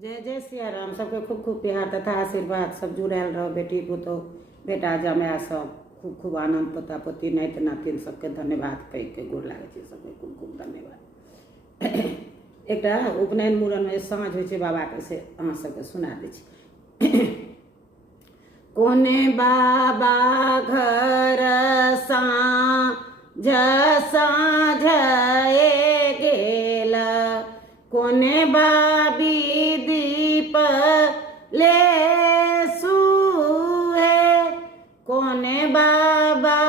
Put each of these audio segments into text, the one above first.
जय जय सिया राम। सबके खूब खूब प्यार तथा आशीर्वाद सब जुड़ायल रहो। बेटी पुतो बेटा जमाया सब खूब खूब आनंद, पोता पोती नाइत नातिन सबके धन्यवाद कह के गोर लागे छै। सबके खूब खूब धन्यवाद। एकटा उपनयन मूड़न में साँझ होइ छै बाबा के, से अहाँ सबके सुना दै छी। कोने बाबा घर साँझ साँझ गेल, कोने बाबी दीप ले सुहे, कोने बाबा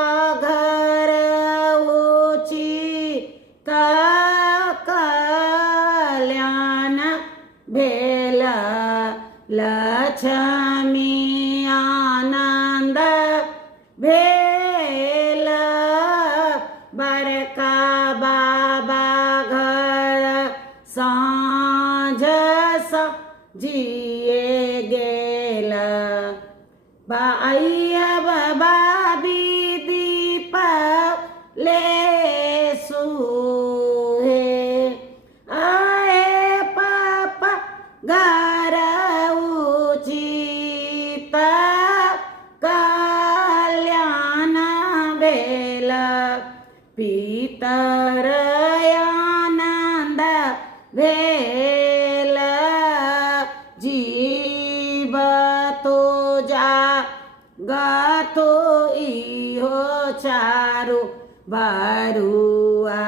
घर ऊँची कल्याण भेल, लक्ष्मी आनंद भेल, बड़का बाबा घर साँझ जिए गेल, बाबी दीप ले सुहे, आए पापा घर उचित कल्याण भेल, पितर आनंद भेल, जीव तो जा गातो इहो चारू बरुआ।